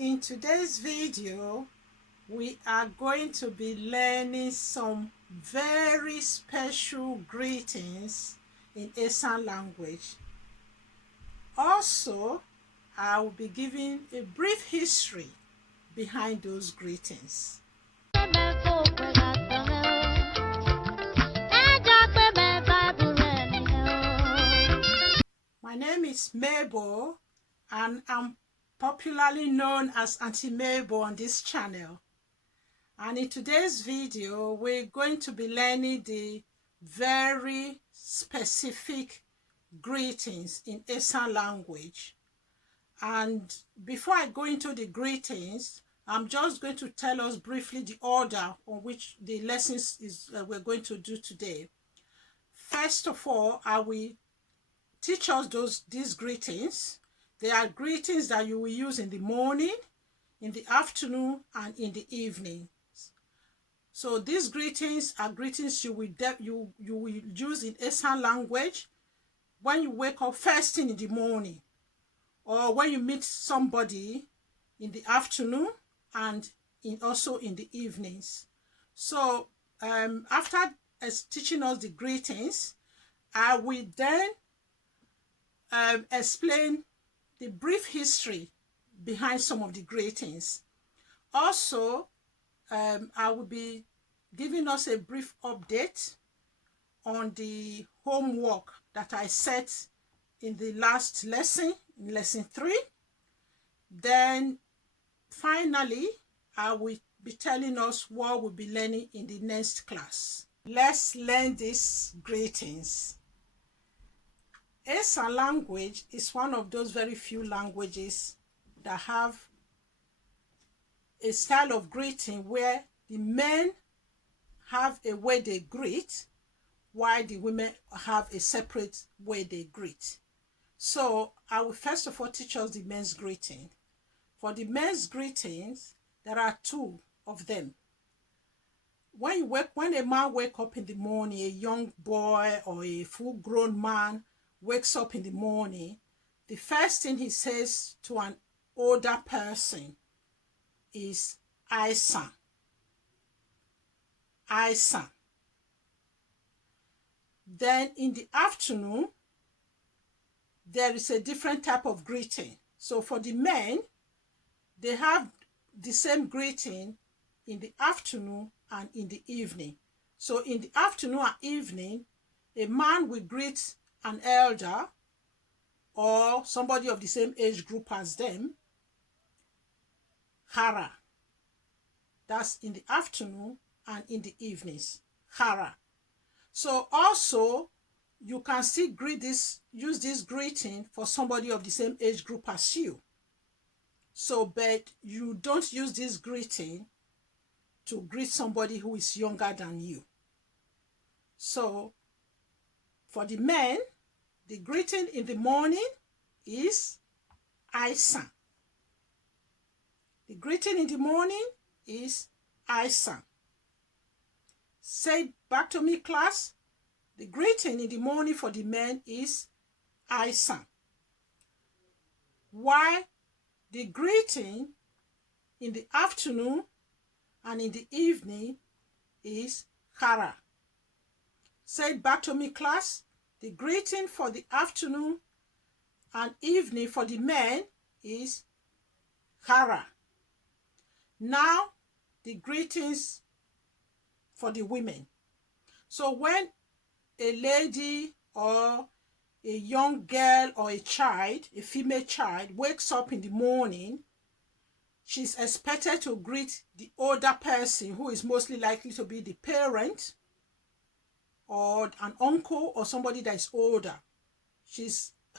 In today's video, we are going to be learning some very special greetings in Esan language. Also, I will be giving a brief history behind those greetings. My name is Mabel, and I'm popularly known as Auntie Mabel on this channel. And in today's video, we're going to be learning the very specific greetings in Esan language. And before I go into the greetings, I'm just going to tell us briefly the order on which the lessons we're going to do today. First of all, I will teach us these greetings. They are greetings that you will use in the morning, in the afternoon, and in the evening. So these greetings are greetings you will use in Esan language when you wake up first thing in the morning, or when you meet somebody in the afternoon, and also in the evenings. So after teaching us the greetings, I will then explain the brief history behind some of the greetings. Also, I will be giving us a brief update on the homework that I set in the last lesson, in lesson 3. Then finally, I will be telling us what we'll be learning in the next class. Let's learn these greetings. Esan language is one of those very few languages that have a style of greeting where the men have a way they greet, while the women have a separate way they greet. So I will first of all teach us the men's greeting. For the men's greetings, there are 2 of them. When a man wakes up in the morning, a young boy or a full-grown man wakes up in the morning, the first thing he says to an older person is Esan. Esan. Then in the afternoon, there is a different type of greeting. So for the men, they have the same greeting in the afternoon and in the evening. So in the afternoon and evening, a man will greet an elder or somebody of the same age group as them, Hara. That's in the afternoon and in the evenings, Hara. So also, you can still use this greeting for somebody of the same age group as you. So, but you don't use this greeting to greet somebody who is younger than you. So, for the men, the greeting in the morning is Esan. The greeting in the morning is Esan. Say it back to me, class. The greeting in the morning for the men is Esan. While the greeting in the afternoon and in the evening is Hara. Say it back to me, class. The greeting for the afternoon and evening for the men is Hara. Now, the greetings for the women. So when a lady or a young girl or a child, a female child, wakes up in the morning, she's expected to greet the older person, who is mostly likely to be the parent or an uncle or somebody that is older.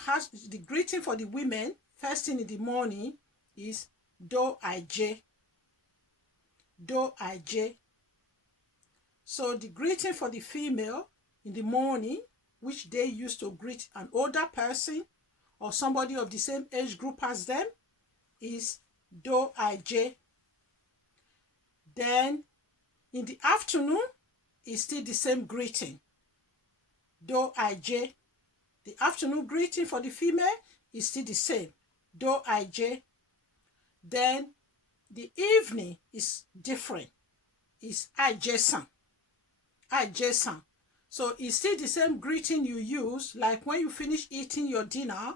Has the greeting for the women first thing in the morning is Do Aje. Do Aje. So the greeting for the female in the morning, which they used to greet an older person or somebody of the same age group as them, is Do Aje. Then in the afternoon, it's still the same greeting, Do Aje. The afternoon greeting for the female is still the same, Do Aje. Then the evening is different. It's Ajesan. Ajesan. So it's still the same greeting you use, like when you finish eating your dinner,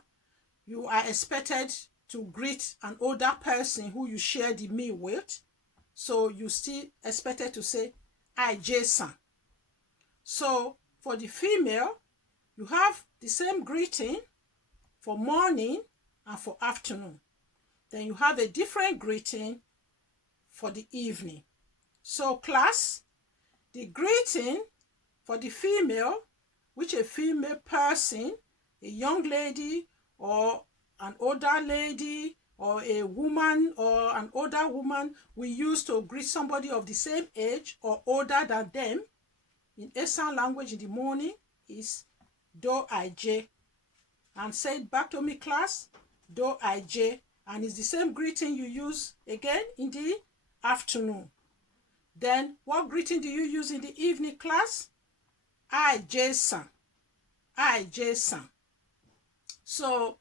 you are expected to greet an older person who you share the meal with. So you still expected to say Ajesan. So for the female, you have the same greeting for morning and for afternoon. Then you have a different greeting for the evening. So class, the greeting for the female, which a female person, a young lady or an older lady or a woman or an older woman, we use to greet somebody of the same age or older than them in Esan language in the morning is Do Ij. And say it back to me, class. Do Ij. And it's the same greeting you use again in the afternoon. Then what greeting do you use in the evening, class? Ajesan. Ajesan. So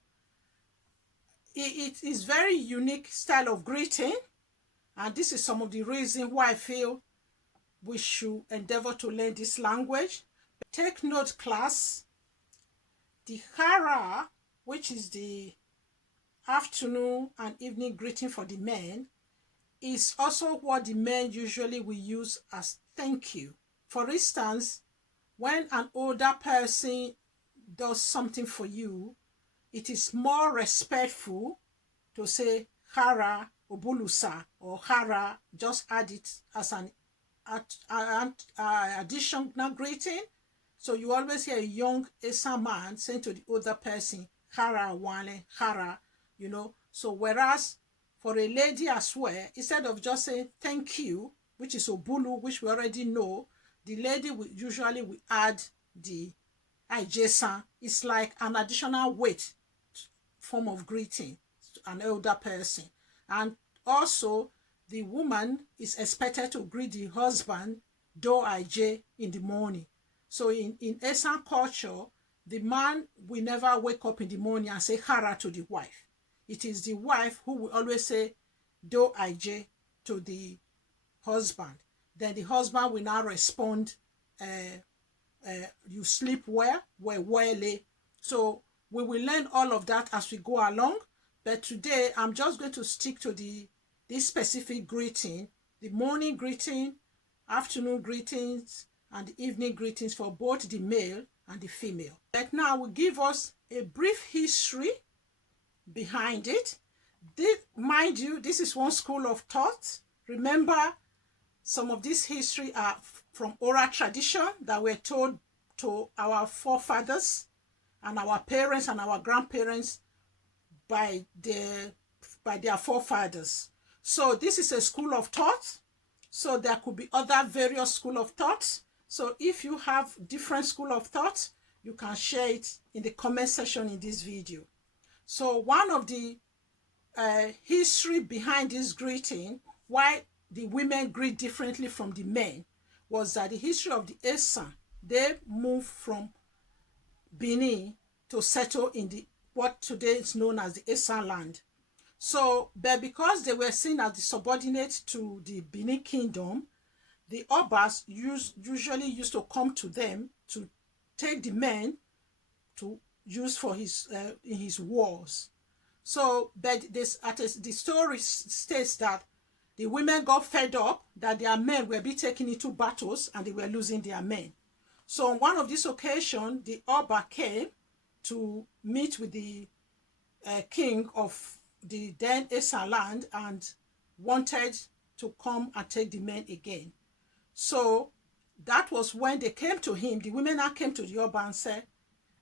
it is very unique style of greeting, and this is some of the reason why I feel we should endeavor to learn this language. Take note, class. The Hara, which is the afternoon and evening greeting for the men, is also what the men usually will use as thank you. For instance, when an older person does something for you, it is more respectful to say Hara Obulusa or Hara, just add it as an additional greeting. So you always hear a young Esan man saying to the older person, Hara Wane, Hara, you know. So whereas for a lady as well, instead of just saying thank you, which is Obulu, which we already know, the lady will usually add the Ajesan. It's like an additional weight form of greeting to an older person. And also, the woman is expected to greet the husband Do Ij in the morning. So in Esan culture, the man will never wake up in the morning and say Hara to the wife. It is the wife who will always say Do Ij to the husband. Then the husband will now respond, you sleep well, well. So we will learn all of that as we go along. But today, I'm just going to stick to this specific greeting, the morning greeting, afternoon greetings, and the evening greetings for both the male and the female. But now will give us a brief history behind it. Mind you, this is one school of thought. Remember, some of this history are from oral tradition that were told to our forefathers and our parents and our grandparents by their forefathers. So this is a school of thought. So there could be other various school of thoughts. So if you have different school of thought, you can share it in the comment section in this video. So one of the history behind this greeting, why the women greet differently from the men, was that the history of the Esan, they moved from Benin to settle in what today is known as the Esan land. So, but because they were seen as the subordinate to the Benin kingdom, the Obas usually used to come to them to take the men to use for in his wars. So, but the story states that the women got fed up that their men were being taken into battles and they were losing their men. So on one of these occasions, the Oba came to meet with the king of the then Esan land and wanted to come and take the men again. So that was when they came to him. The women now came to the Oba and said,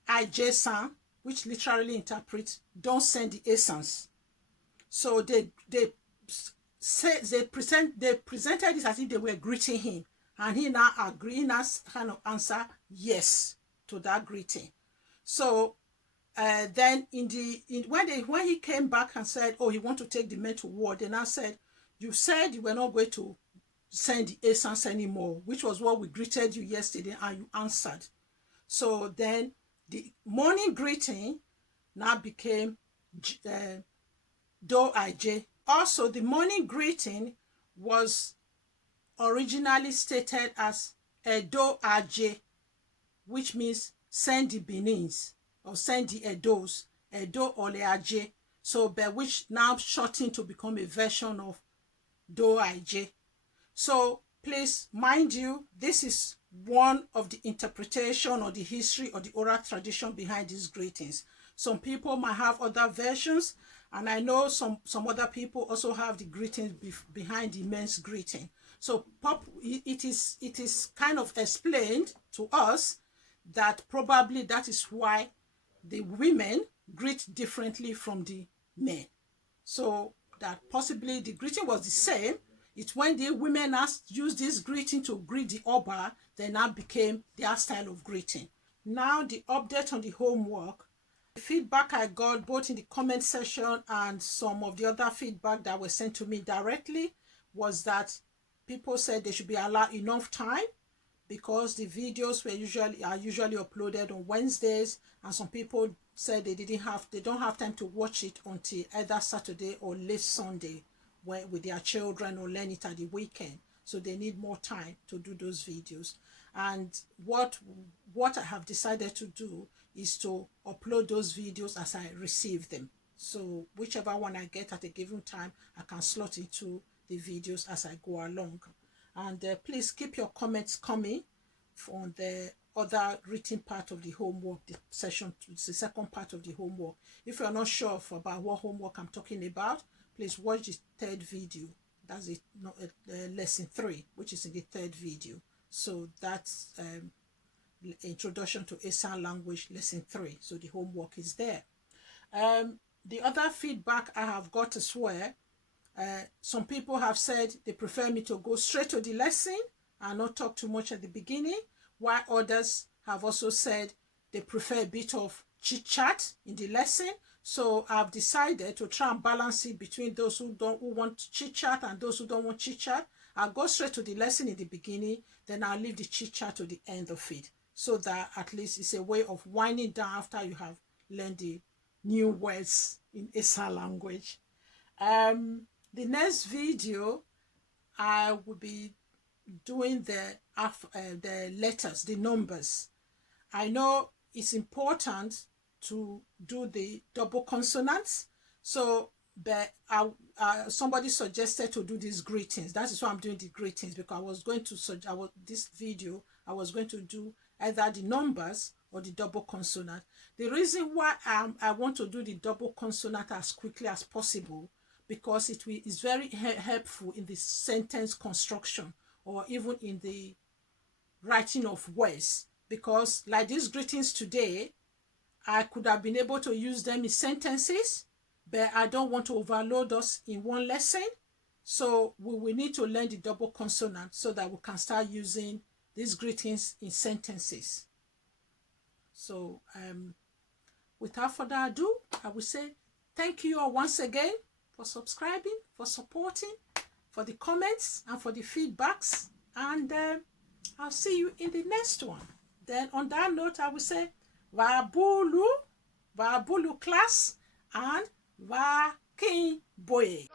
Ajesan, which literally interprets, don't send the Esans. So they presented this as if they were greeting him, and he now agreed, he now kind of answer yes to that greeting. So then when he came back and said, oh, he want to take the men to war, they now said, you said you were not going to send the Esans anymore, which was what we greeted you yesterday, and you answered. So then the morning greeting now became Do Ij Also, the morning greeting was originally stated as Edo Aje, which means send the Benins or send the Edos, Edo Ole Aje. So, but which now shortened to become a version of Do Aje. So, please mind you, this is one of the interpretation or the history or the oral tradition behind these greetings. Some people might have other versions, and I know some other people also have the greetings behind the men's greeting. So it is kind of explained to us that probably that is why the women greet differently from the men. So that possibly the greeting was the same. It's when the women used this greeting to greet the Oba, then that became their style of greeting. Now the update on the homework. The feedback I got both in the comment section and some of the other feedback that was sent to me directly was that people said they should be allowed enough time because the videos are usually uploaded on Wednesdays, and some people said they don't have time to watch it until either Saturday or late Sunday with their children, or learn it at the weekend. So they need more time to do those videos. And what I have decided to do is to upload those videos as I receive them. So whichever one I get at a given time, I can slot into the videos as I go along. And please keep your comments coming on the other written part of the homework, the second part of the homework. If you're not sure about what homework I'm talking about, please watch the third video. That's it, lesson 3, which is in the third video. So that's introduction to Esan language, lesson 3. So the homework is there. The other feedback I have got as well, some people have said they prefer me to go straight to the lesson and not talk too much at the beginning, while others have also said they prefer a bit of chit chat in the lesson. So I've decided to try and balance it between those who want chit chat and those who don't want chit chat. I'll go straight to the lesson in the beginning, then I'll leave the chit chat to the end of it, so that at least it's a way of winding down after you have learned the new words in Esan language. The next video, I will be doing the letters, the numbers. I know it's important to do the double consonants, so but somebody suggested to do these greetings. That is why I'm doing the greetings, because I was going to I was going to do either the numbers or the double consonant. The reason why I want to do the double consonant as quickly as possible, because it is very helpful in the sentence construction or even in the writing of words. Because like these greetings today, I could have been able to use them in sentences, but I don't want to overload us in one lesson. So we will need to learn the double consonant so that we can start using these greetings in sentences. So without further ado, I will say thank you all once again for subscribing, for supporting, for the comments and for the feedbacks. And I'll see you in the next one. Then on that note, I will say Vabulu class and Vakin boy.